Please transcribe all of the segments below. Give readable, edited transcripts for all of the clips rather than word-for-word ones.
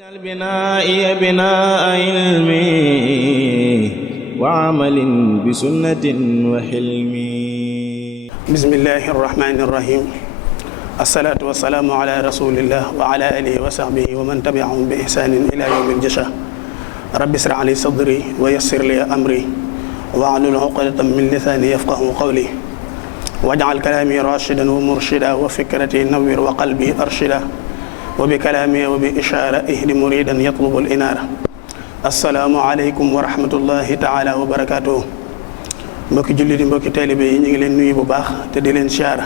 واجعل بنائي بناء علمي وعمل بسنة وحلمي. بسم الله الرحمن الرحيم. الصلاة والسلام على رسول الله وعلى آله وصحبه ومن تبعهم بإحسان إلى يوم الجزاء. رب اشرح لي صدري ويسر لي أمري واحلل عقدة من لساني يفقهوا قولي واجعل كلامي راشدا ومرشدا وفكرتي نوّر وقلبي أرشدا وبكلامي وبإشارة اهد مريدا يطلب الإنارة. السلام عليكم ورحمة الله تعالى وبركاته. mbokki jullit yi mbokki taalibe yi ñu ngi leen nuyu bu baax te di leen siyaara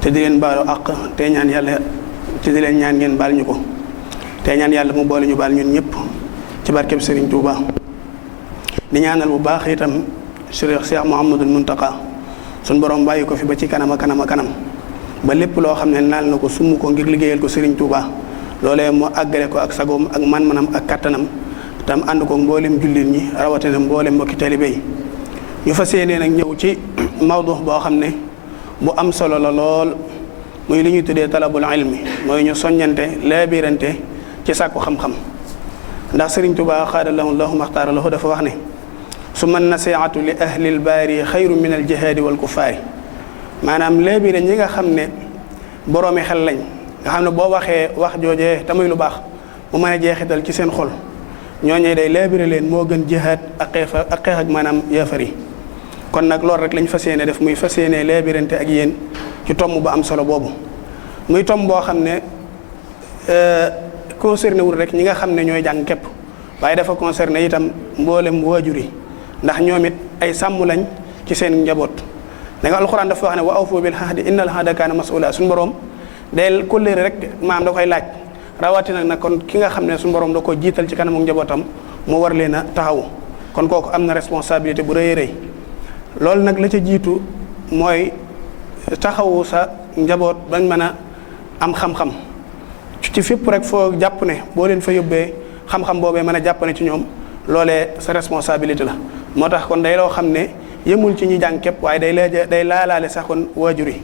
te di leen baalu àq te ñaan yàlla te di leen ñaan ngeen baal ñu ko te ñaan yàlla mu boole ñu baal ñun ñëpp ci barkeb Serigne Touba. di ñaanal bu baax itam Cheikh Ahmadoul Muntaka suñ borom bàyyi ko fi ba ci kanam a kanam a kanam ba lépp loo xam ne naal na ko summ ko ngir liggéeyal ko Serigne Touba loolee mu àggale ko ak sagoom ak man-manam ak kattanam tam ànd ko mboolem jullit ñi rawatina mboolem mbokki taalibe yi. ñu fas yéene nag ñëw ci mawdu boo xam ne bu am solo la lool muy li ñuy tuddee talabul ilmi mooy ñu soññante laabirante ci sàkku xam-xam ndax Serigne Touba xaadallahu lahu maxtaara lahu dafa wax ne summa nasiihatu li ahlil baari xayru min al jihaadi wal kufaari maanaam laabire ñi nga xam ne boroomi xel lañ nga xam ne boo waxee wax joojee tamuy lu baax mu mën a jeexital ci seen xol ñooñee day laabire leen moo gën jihaad ak xeex ak maanaam yaafar yi. kon nag loolu rek lañ fas yéene def muy fas yéene laabirante ak yéen ci tomb ba am solo boobu muy tomb boo xam ne concerné wul rek ñi nga xam ne ñooy jàng képp waaye dafa concerné itam mboolem waajur yi ndax ñoom it ay sàmm lañ ci seen njaboot. da nga alxuraan dafa wax ne wa awfu bil ahdi innal ahda kaana mas'uula suñu borom day kóllëre rek maam da koy laaj rawatina nag kon ki nga xam ne suñu borom da ko jiital ci kanamu njabootam mu war leen a taxawu kon kooku am na responsabilité bu rëy a rëy. loolu nag la ca jiitu mooy taxawu sa njaboot bañ mën a am xam-xam ci fépp rek foo jàpp ne boo leen fa yóbbee xam-xam boobee mën a jàpp ne ci ñoom loolee sa responsabilité la. moo tax kon day loo xam ne yemul ci ñi jàng képp waaye day laalaale sax kon waajur yi.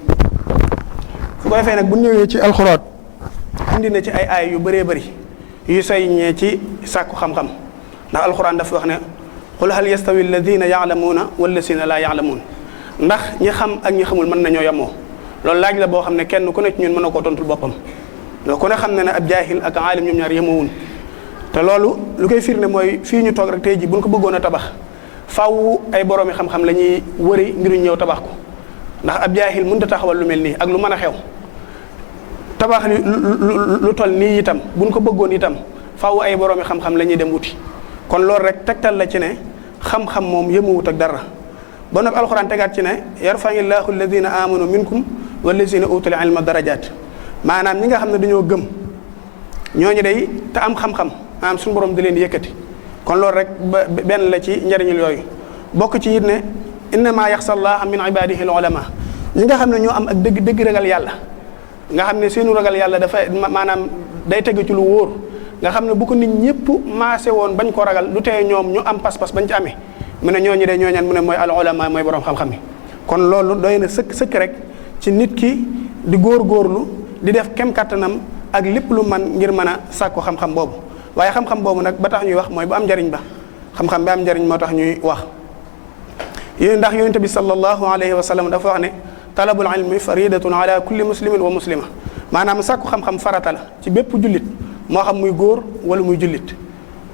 su ko defee nag bu ñëwee ci alxuraan indi na ci ay aay yu bëree bëri yu soññee ci sàkku xam-xam ndax alxuraan dafa wax ne. qul hal yastawi alladina yaalamuuna walladina laa yaalamuun ndax ñi xam ak ñi xamul mën nañoo yemoo loolu laaj la boo xam ne kenn ku ne ci ñun mën na koo tontul boppam loolu ku ne xam ne ne ab jaahil ak aalim ñoom ñaar yemoowun te loolu lu koy firnde mooy fii ñu toog rek tey ji buñ ko bëggoon a tabax faaw ay boroomi xam-xam la ñuy wëri ngir ñëw tabax ko ndax ab jaahil mënut a taxawal lu mel nii ak lu mën a xew tabax lu toll nii itam buñ ko bëggoon itam faaw ay boroomi xam-xam la ñuy dem wuti kon loolu rek tegtal la ci ne xam-xam moom yëmuwut ak dara ba noppi alxuraan tegaat ci ne yarfa'illaahu alladina amanu minkum wallazina utul ilma darajaat maanaam ñi nga xam ne dañoo gëm ñooñu day te am xam-xam maanaam suñu borom di leen yëkkati kon loolu rek benn la ci njariñul yooyu bokk ci it ne innama yaxsa llaha min ibadihi al ulama ñi nga xam ne ñoo am ak dëgg ragal yàlla nga xam ne seenu ragal yàlla dafa maanaam day tegu ci lu wóor nga xam ne bu ko nit ñëpp maase woon bañ ko ragal lu tee ñoom ñu am pas-pas bañ ci amee mu ne ñooñu de ñooñaan mu ne mooy al ulama mooy borom xam-xam yi kon loolu doy na sëkk rek ci nit ki di góorgóorlu di def kem kattanam ak lépp lu man ngir mën a sàkku xam-xam boobu waaye xam-xam boobu nag ba tax ñuy wax mooy bu am njariñ ba xam-xam bi am njariñ moo tax ñuy wax yooyu ndax yonent bi sallallahu alayhi wa sallam dafa wax ne talabul ilmi faridatun ala kulli muslimin wa muslima maanaam sàkku xam-xam farata la ci bépp jullit moo xam muy góor wala muy jullit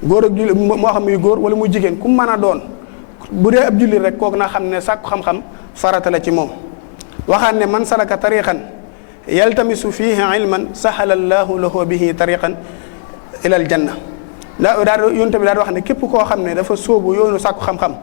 góor ak jullit moo xam muy góor wala muy jigéen ku mu mën a doon bu dee ab jullit rek kooku naa xam ne sàkku xam-xam farata la ci moom waxaan ne man salaka tariqan yaltamisu fihi ilman sahala allahu lahu bihi tariqan ila al janna daal yonent bi daal wax ne képp koo xam ne dafa sóobu yoonu sàkku xam-xam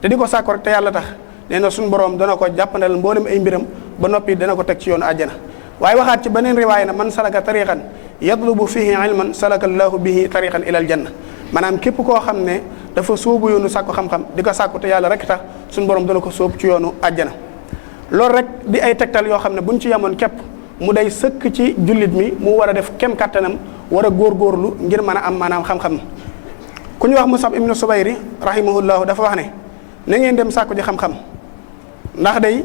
te di ko sàkku rek te yàlla tax nee na suñu borom dana ko jàppandal mboolem ay mbiram ba noppi dana ko teg ci yoonu àjjana waaye waxaat ci beneen riwaaya na man salaka tariqan yatlubu fihi ilman salaka allahu bihi tariqan ila al janna maanaam képp koo xam ne dafa sóobu yoonu sàkku xam-xam di ko sàkku te yàlla rek tax suñu borom dana ko sóob ci yoonu àjjana loolu rek di ay tegtal yoo xam ne buñ ci yemoon képp mu day sëkk ci jullit mi mu war a def kem kattanam war a góorgóorlu ngir mën a am maanaam xam-xam ku ñu wax Musab ibnu Subayri rahimahullahu dafa wax ne na ngeen dem sàkku ji xam-xam ndax day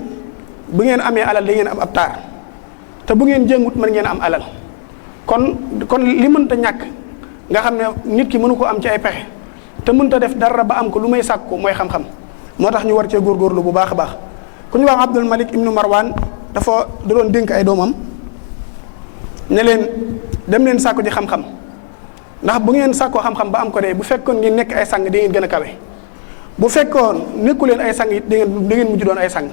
bu ngeen amee alal da ngeen am ab taar te bu ngeen jëngut mën ngeen am alal kon li mënta ñàkk nga xam ne nit ki mënu ko am ci ay pexe te mënta def dara ba am ko lu may sàkku mooy xam-xam moo tax ñu war cee góorgóorlu bu baax a baax. ku ñu wax Abdul Malik ibnu Marwan dafa doon dénk ay doomam ne leen dem leen sàkku ji xam-xam ndax bu ngeen sàkkoo xam-xam ba am ko de bu fekkoon ngeen nekk ay sang di ngeen gën a kawe bu fekkoon nekku leen ay sang it di ngeen mujj doon ay sang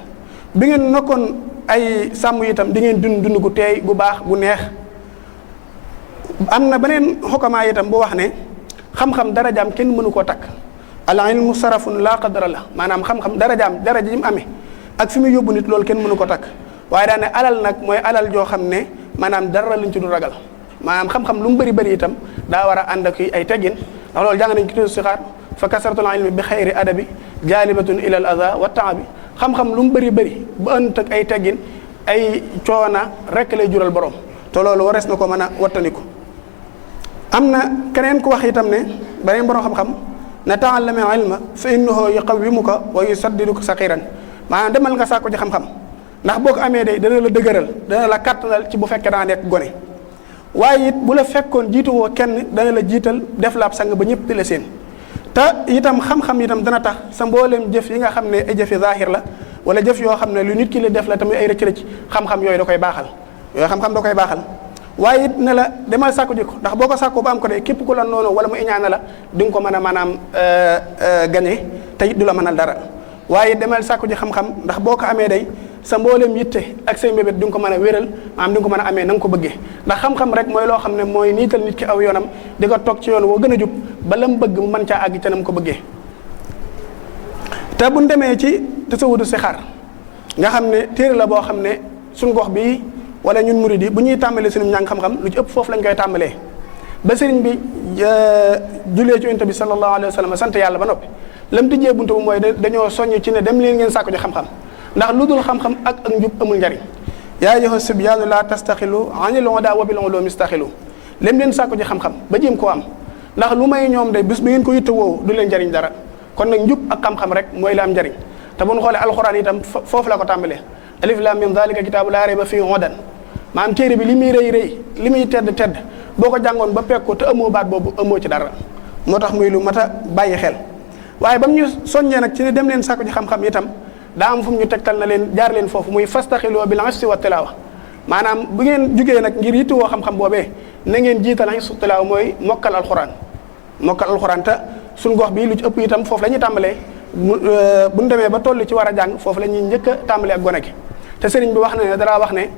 bi ngeen nekkoon ay sàmm itam di ngeen dund gu teey gu baax gu neex. am na beneen xukamaa itam bu wax ne xam-xam darajaam kenn mënu koo takk al ilmu sarafun laa qadra la maanaam xam-xam daraja ji mu amee ak fi muy yóbbu nit loolu kenn mënu ko takk waaye daa ne alal nag mooy alal joo xam ne maanaam dara lañ ci du ragal maanaam xam-xam lu mu bëri itam daa war a ànd ak ay teggin ndax loolu jàng nañ ci tuuti si xaar fa kasratul ilmi bi xayri adabi jaalibatun ila al ada wa taabi xam-xam lu mu bëri bu ànd ak ay teggin ay coona rek lay jural borom te loolu warees na ko mën a wattandiku. am na keneen ku wax itam ne beneen borom xam-xam ne taallama ilma fa innahu yuqawwimuka wa yusaddiduka saqiran maanaam demal nga sàkku ci xam-xam ndax boo ko amee day dana la dëgëral dana la kàttanal ci bu fekkee daa nekk gone waaye it bu la fekkoon jiituwoo kenn dana la jiital def la ab sang ba ñëpp di la seen te itam xam-xam itam dana tax sa mboolem jëf yi nga xam ne ay jëfi zaahir la wala jëf yoo xam ne lu nit ki la def la tamit ay rëcc-rëcc xam-xam yooyu da koy baaxal yooyu xam-xam da koy baaxal waaye it ne la demal sàkku ji ko ndax boo ko sàkku ba am ko de képp ku la noonu wala mu iñaana la di nga ko mën a maanaam gañe te it du la mënal dara waaye demal sàkku ji xam-xam ndax boo ko amee day sa mboolem yitte ak say mbébét di nga ko mën a wéral maanaam di nga ko mën a amee na nga ko bëggee ndax xam-xam rek mooy loo xam ne mooy niital nit ki aw yoonam di ko toog ci yoon woo gën a jub ba la mu bëgg mu mën caa àgg ca na mu ko bëggee. te buñ demee ci tasawudu sixaar nga xam ne téere la boo xam ne suñ gox bii wala ñun murid yi bu ñuy tàmbalee suñu njàng xam-xam lu ci ëpp foofu lañ koy tàmbalee ba sëriñ bi julee ci yonent bi sallallahu alayhi wa sallam sant yàlla ba noppi lam tijjee buntu bu mooy dañoo soññ ci ne dem leen ngeen sàkku ji xam-xam ndax lu dul xam-xam ak njub amul njariñ yaa ayyuha sibyaanu laa tastaxilu anil hudaa wa bil ulumi istaxilu lem leen sàkku ji xam-xam ba jéem koo am ndax lu may ñoom day bis bi ngeen ko yitte woowu du leen njariñ dara kon nag njub ak xam-xam rek mooy la am njariñ te bu ñu xoolee alxuraan itam foofu la ko tàmbalee alif lam mim zalika kitaabu laa rayba fiihi hudan maanaam téere bi li muy rëy li muy tedd boo ko jàngoon ba pekk ko te amoo baat boobu amoo ci dara moo tax muy lu mat a bàyyi xel waaye ba mu ñu soññee nag ci ne dem leen sàkku ji xam-xam itam daa am fu mu ñu tegtal na leen jaar leen foofu muy fastaxiloo bil hissi wa tilaawa maanaam bu ngeen jugee nag ngir yittewoo xam-xam boobee na ngeen jiital hissi tilaawa mooy mokkal alxuraan te suñ gox bii lu ci ëpp itam foofu la ñuy tàmbalee bu ñu demee ba toll ci war a jàng foofu la ñuy njëkk a tàmbalee ak gone gi te sëriñ bi wax na ne dara wax ne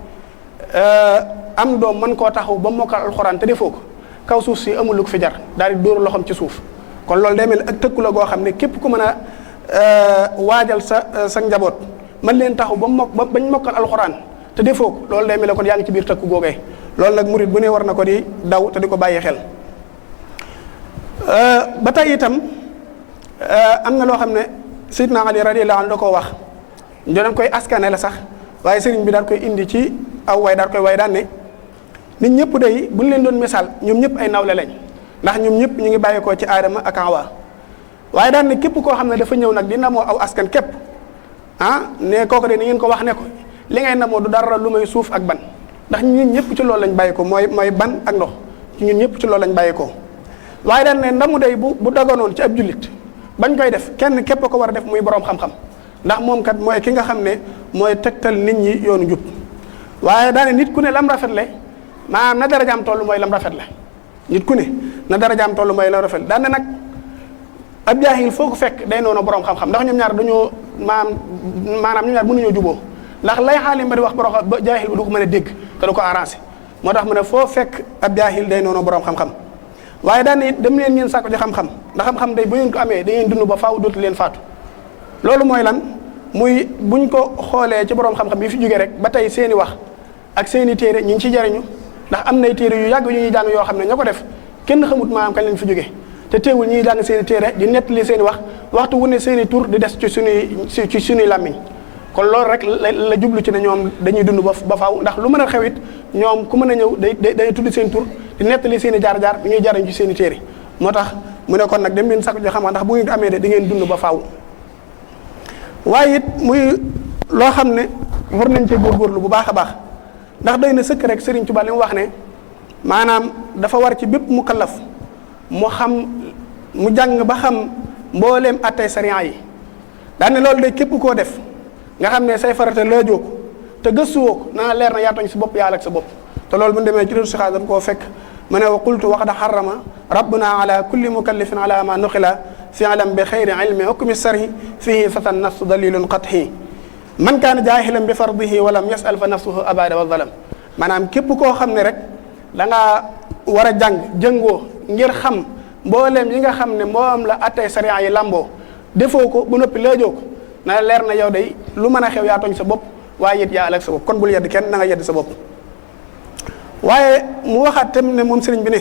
am doom mën koo taxaw ba mokkal alxuraan te defoo ko kaw suuf si amul lu ko fi jar daal di dóor loxoom ci suuf kon loolu day mel ak tëkku la goo xam ne képp ku mën a waajal sa njaboot mën leen taxaw bañ mokkal alxuraan te defoo ko loolu day mel ne kon yaa ngi ci biir tëkku googee loolu nag murit bu ne war na ko di daw te di ko bàyyi xel. ba tey itam am na loo xam ne Seydina Ali radiyallahu anhu da koo wax ñu koy askane la sax waaye sëriñ bi daal koy indi ci aw way daal koy way daan ne nit ñëpp day buñ leen doon misaal ñoom ñëpp ay nawle lañ ndax ñoom ñëpp ñu ngi bàyyeekoo ci aadama ak Awa waaye daan ne képp koo xam ne dafa ñëw nag di namoo aw askan képp ne kooku de ni ngeen ko wax ne ko li ngay namoo du dara lu may suuf ak ban ndax ñun ñëpp ci loolu lañ bàyyeekoo mooy ban ak ndox ñun ñëpp ci loolu lañ bàyyeekoo waaye daan ne ndamu day bu daganoon ci ab jullit bañ koy def kenn képp ko war a def muy boroom xam-xam ndax moom kat mooy ki nga xam ne mooy tegtal nit ñi yoonu jub waaye daane nit ku ne lam rafetle maanaam na darajaam toll mooy lam rafetle nit ku ne na darajaam toll mooy lam rafetle daane nag ab jaahil foo ko fekk day noonu boroom xam-xam ndax ñoom ñaar dañoo maanaam ñoom ñaar mënuñoo juboo ndax lay xaalim ba di wax boroom ba jaahil ba du ko mën a dégg te du ko arrangé moo tax mu ne foo fekk ab jaahil day noonu boroom xam-xam waaye daan it dem leen ngeen sàkku ci xam-xam ndax xam-xam day bu ngeen ko amee da ngeen dund ba faaw dootu leen faatu loolu mooy lan muy buñ ko xoolee ci borom xam-xam yi fi jógee rek ba tey seeni wax ak seeni téere ñu ngi ci jariñu ndax am nay téere yu yàgg yu ñuy jàng yoo xam ne ña ko def kenn xamut maanaam kañ leen fi jógee te teewul ñuy jàng seeni téere di nettali seeni wax waxtu wu ne seeni tur di des ci suñuy làmmiñ kon loolu rek la jublu ci ne ñoom dañuy dund ba faaw ndax lu mën a xewit ñoom ku mën a ñëw day tudd seen tur di nettali seeni jaar-jaar di ñuy jariñ ci seeni téere moo tax mu ne kon nag dem leen sakku ji xam-xam ndax bu ngeen ko amee de da ngeen dund ba faaw waaye it muy loo xam ne war nañ cee góorgóorlu bu baax a baax ndax doy na sëkk rek Serigne Touba li mu wax ne maanaam dafa war ci bépp mukallaf mu jàng ba xam mbooleem attey sariya yi daane loolu de képp koo def nga xam ne say farata laajoo ko te gëstuwoo ko na leer na yaa tooñ sa bopp yaa alak sa bopp te loolu bu ñu demee ci réew si xaar dañ koo fekk mu ne wa qultu waqad harrama rabbuna ala kulli mukallifin ala ma nuqila fi alam bi xayri ilmi hukmi sarhi fihi fatan nafsu dalilun qathi man kaana jaahilan bi fardihi walam yasal fa nafsuhu abada wa zalam maanaam képp koo xam ne rek da ngaa war a jëngoo ngir xam mbooleem yi nga xam ne moom la attey sariya yi lamboo defoo ko bu noppi laajoo ko na leer na yow day lu mën a xew yaa tooñ sa bopp waaye it yaa alak sa bopp kon bul yedd kenn na nga yedd sa bopp waaye mu waxaat tam ne moom sëriñ bi ne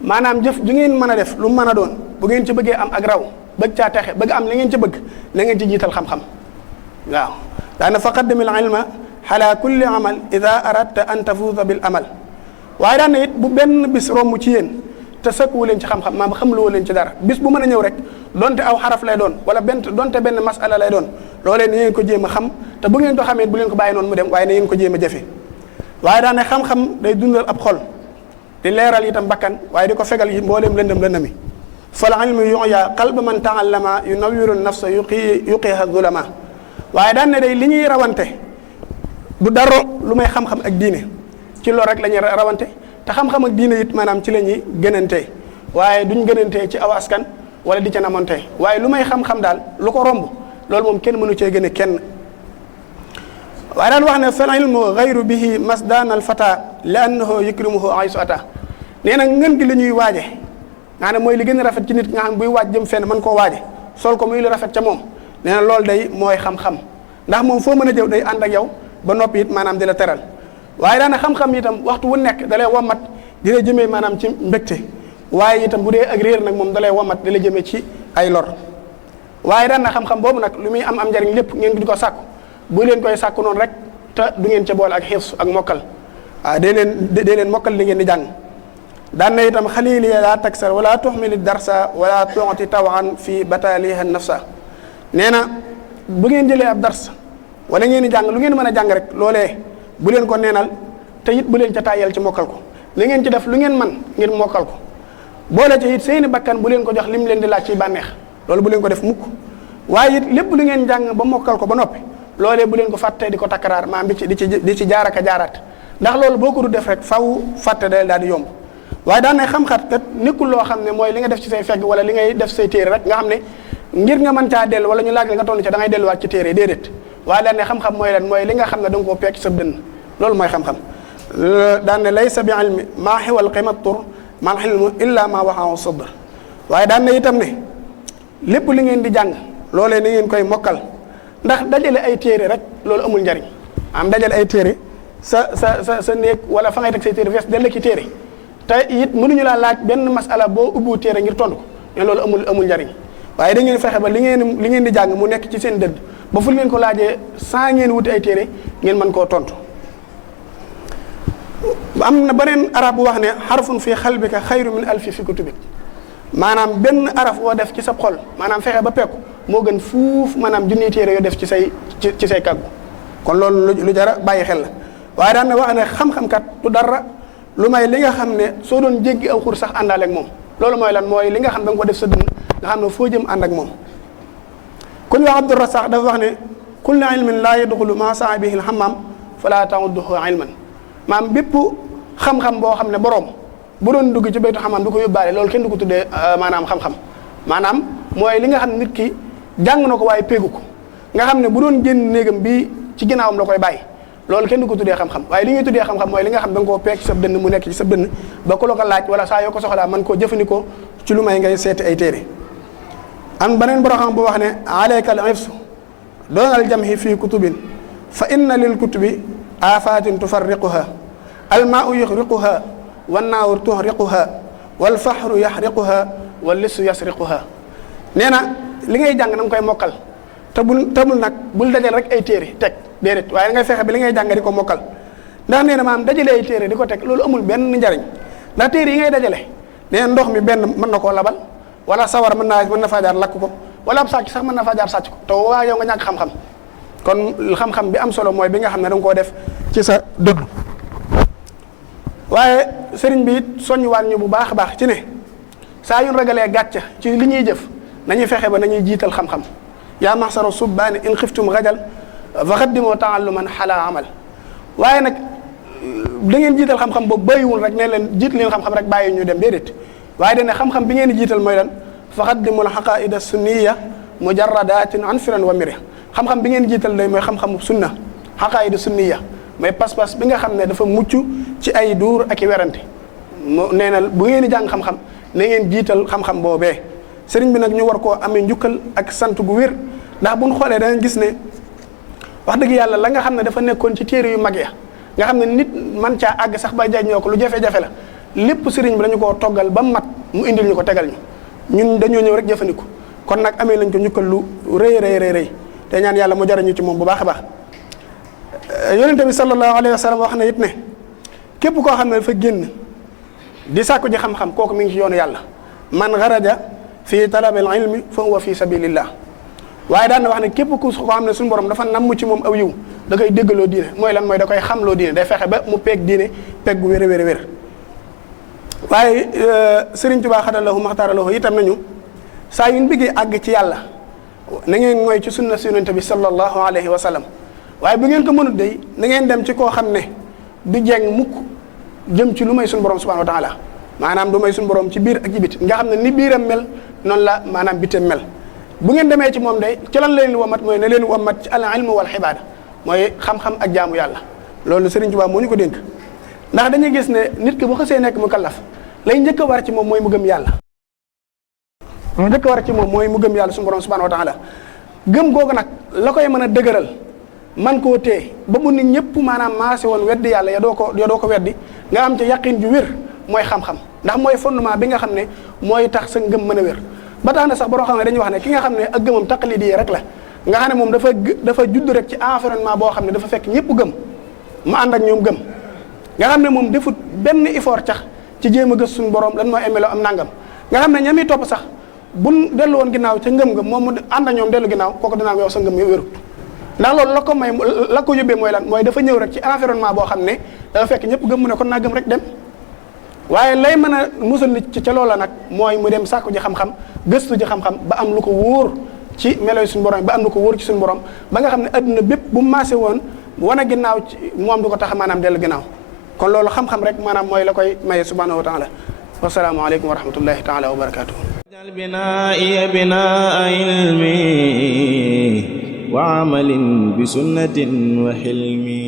maanaam jëf ju ngeen mën a def lu mën a doon bu ngeen ci bëggee am ak raw bëgg caa texe bëgg am li ngeen ci bëgg na ngeen ci jiital xam-xam waaw daana fa qaddimil ilma ala kulli amal ida aradta an tafuuza bil amal waaye daana it bu benn bis romb ci yéen te sëkkuwu leen ci xam-xam maam xamluwu leen ci dara bis bu mën a ñëw rek donte aw xaraf lay doon wala donte benn masala lay doon loolee ni ngeen ko jéem a xam te bu ngeen ko xamee bu leen ko bàyyi noonu mu dem waaye na ngeen ko jéem a jëfe waaye daane xam-xam day dundal ab xol di leeral itam bakkan waaye di ko fegal yi mbooleem lëndami fal ilmu yuya qalba man taallama yunawiru nafsa yuqiha zulama waaye daan ne day li ñuy rawante du dara lu may xam-xam ak diine ci loolu rek la ñuy rawante te xam-xam ak diine it maanaam ci la ñuy gënantee waaye duñ gënantee ci aw askan wala di ca namontee waaye lu may xam-xam daal lu ko romb loolu moom kenn mënu cee gëne kenn waaye daan wax ne fal ilmu gayru bihi masdaan al fata li annahu yukrimuhu aysu ata nee na ngën gi li ñuy waaje nga ne mooy li gën a rafet ci nit nga xam buy waaj jëm fenn mën koo waaje sol ko muy lu rafet ca moom nee na loolu day mooy xam-xam ndax moom foo mën a jëw day ànd ak yow ba noppi it maanaam di la teral waaye daana xam-xam itam waxtu wu nekk da lay womat di la jëmee maanaam ci mbégte waaye itam bu dee ak réer nag moom da lay womat di la jëmee ci ay lor waaye daana xam-xam boobu nag lu muy am njariñ lépp ngeen di ko sàkku bu leen koy sàkku noonu rek te du ngeen ca boole ak xifs ak mokkal waaw dee leen mokkal li ngeen di jàng daan na itam xalili laa taksar wala tuxmili darsa wala tuuti tawan fi bataliha nafsa nee na bu ngeen jëlee ab dars wala ngeen di jàng lu ngeen mën a jàng rek loolee bu leen ko neenal te it bu leen ca tàyyal ci mokkal ko li ngeen ci def lu ngeen man ngir mokkal ko boole ci it seeni bakkan bu leen ko jox lim leen di laaj ci bànneex loolu bu leen ko def mukk waaye it lépp lu ngeen jàng ba mokkal ko ba noppi loolee bu leen ko fàtte di ko takkaraar maam di ci jaaraka jaaraat ndax loolu boo ko du def rek faw fàtte day daal di yomb waaye daan ne xam-xat kat nekkul loo xam ne mooy li nga def ci say fegg wala li ngay def say téere rek nga xam ne ngir nga mën caa dellu wala ñu laaj la nga toll ca da ngay delluwaat ci téere déedéet waaye daan ne xam-xam mooy lan mooy li nga xam ne da nga koo peeg ci sa dënn loolu mooy xam-xam daan ne laysa bi ilmi maa xiwal qimat tur mal xilmu illa ma waxaaw sadr waaye daan ne itam ne lépp li ngeen di jàng loolee ni ngeen koy mokkal ndax dajale ay téere rek loolu amul njariñ am dajale ay téere sa néeg wala fa ngay teg say téere fees dell ki téere te it mënuñu laa laaj benn masala boo ubbu téere ngir tontu ko mais loolu amul njariñ waaye da ngeen fexe ba li ngeen di jàng mu nekk ci seen dëdd ba fu ngeen ko laajee sans ngeen wuti ay téere ngeen mën koo tontu. am na beneen arab bu wax ne xarfun fi xalbika xayru min alfi fi kutubik maanaam benn araf woo def ci sa xol maanaam fexe ba pekku moo gën fuuf maanaam junniy téere yoo def ci say kàggu kon loolu lu jara bàyyi xel la waaye daan na wax ne xam-xam kat du dara lu may li nga xam ne soo doon jéggi aw xur sax àndaale ak moom loolu mooy lan mooy li nga xam da nga ko def sa dënn nga xam ne foo jëm ànd ak moom ku ñu wax Abdou Rassaq dafa wax ne kullu ilmin laa yadxulu maa saa bihi al-hammam falaa ta'udduhu ilman maam bépp xam-xam boo xam ne boroom bu doon dugg ci baytu xamam du ko yóbbaale loolu kenn du ko tuddee maanaam xam-xam maanaam mooy li nga xam ne nit ki jàng na ko waaye péegu ko nga xam ne bu doon génn néegam bi ci ginnaawam la koy bàyyi loolu kenn du ko tuddee xam-xam waaye li ñuy tuddee xam-xam mooy li nga xam da nga koo peeg ci sa dënn mu nekk ci sa dënn ba ku la ko laaj wala saa yoo ko soxlaa mën koo jëfandikoo ci lu may ngay seeti ay téere am beneen borom xam bu wax ne alayka al ifsu doonal jamhi fii kutubin fa inna lil kutubi afatin tufarriquha almaau yuxriquha wannaaru tuhriquha walfaxru yaxriquha wallissu yasriquha nee na li ngay jàng na nga koy mokkal te bul nag bul dajal rek ay téere teg déedéet waaye da ngay fexe bi li ngay jàng di ko mokkal ndax nee na maam dajale ay téere di ko teg loolu amul benn njariñ ndax téere yi ngay dajale nee na ndox mi benn mën na koo labal wala sawar mën na faa jaar lakk ko wala ab sàcc sax mën na faa jaar sàcc ko te waa yow nga ñàkk xam-xam kon xam-xam bi am solo mooy bi nga xam ne da nga koo def ci sa dënn waaye sëriñ bi it soññuwaat ñu bu baax a baax ci ne saa yu ragalee gàcce ci li ñuy jëf nañuy fexe ba nañuy jiital xam-xam yaa maxsara subbaani in xiftum rajal fa xaddimoo taalluman xalaa amal waaye nag da ngeen jiital xam-xam boobu bàyyiwul rek ne leen jiit leen xam-xam rek bàyyi ñu dem déedéet waaye dane xam-xam bi ngeen di jiital mooy lan fa xaddimul xaqaida sunniya mujarradatin an firan wa miri xam-xam bi ngeen jiital day mooy xam-xamu sunna xaqaida sunniya mooy pas-pas bi nga xam ne dafa mucc ci ay duur ak i werante mu nee na bu ngeen di jàng xam-xam na ngeen jiital xam-xam boobee sëriñ bi nag ñu war koo amee njukkal ak sant gu wér ndax buñ xoolee danañ gis ne wax dëgg yàlla la nga xam ne dafa nekkoon ci téere yu mag ya nga xam ne nit man caa àgg sax ba jajñoo ko lu jafe-jafe la lépp sëriñ bi dañu koo toggal ba mat mu indil ñu ko tegal ñu ñun dañoo ñëw rek jëfandiku kon nag amee lañ ko njukkal lu rëy te ñaan yàlla mu jariñu ci moom bu baax a baax yonente bi sallallahu alayhi wa sallam wax na it ne képp koo xam ne dafa génn di sàkku ji xam-xam kooku mi ngi ci yoonu yàlla man xaraja fi talabil ilmi fa huwa fi sabilillah waaye daan na wax ne képp ku ko xam ne suñu borom dafa namm ci moom aw yiw da koy déggaloo diine mooy lan mooy da koy xamloo diine day fexe ba mu peeg diine peeg gu wér waaye Sëriñ Tuubaa xadalahu maxtaaralahu itam nañu saa yu ñu bëggee àgg ci yàlla na ngeen mooy ci sunna si yonente bi sallallahu alayhi wa sallam waaye bu ngeen ko mënut day na ngeen dem ci koo xam ne du jeng mukk jëm ci lu may suñu borom subhanahu wa taala maanaam du may suñu borom ci biir ak ci bit nga xam ne ni biiram mel noonu la maanaam bitam mel bu ngeen demee ci moom day ci lan leen di womat mooy ne leen womat ci al ilmu wal xibaada mooy xam-xam ak jaamu yàlla loolu Sëriñ Tuubaa moo ñu ko dénk ndax dañuy gis ne nit ki bu xasee nekk mu kallaf lay njëkk a war ci moom mooy mu gëm yàlla mu njëkk a war ci moom mooy mu gëm yàlla suñu borom subhanahu wa taala gëm googu nag la koy mën a dëgëral man koo téye ba mu nit ñëpp maanaam maase woon weddi yàlla ya doo ko weddi nga am ca yaqin ju wér mooy xam-xam ndax mooy fondement bi nga xam ne mooy tax sa ngëm mën a wér ba tax na sax boroo xam ne dañuy wax ne ki nga xam ne ak gëmam taqlidi rek la nga xam ne moom dafa judd rek ci environnement boo xam ne dafa fekk ñëpp gëm mu ànd ak ñoom gëm nga xam ne moom defut benn effort cax ci jéem a gës suñu borom lan mooy emelo am nangam nga xam ne ñami topp sax buñ dellu woon ginnaaw ca ngëm-ngëm moom mu ànd ak ñoom dellu ginnaaw kooku dinaa yow sa ngëm wérut ndax loolu la ko may la ko yóbbee mooy lan mooy dafa ñëw rek ci environnement boo xam ne dafa fekk ñëpp gëm mu ne kon naa gëm rek dem waaye lay mën a musal nit ci ca loola nag mooy mu dem sàkku ji xam-xam gëstu ji xam-xam ba am lu ko wóor ci meloy suñu borom ba am lu ko wóor ci suñu borom ba nga xam ne adduna bépp bu maase woon wane ginnaaw ci moom du ko tax maanaam dellu ginnaaw kon loolu xam-xam rek maanaam mooy la koy maye subhanahu wa taala wasalaamu aleykum wa rahmatullahi taala wa barakatuh binaa'i binaa ilmi wa amalin bi sunnatin wa hilmi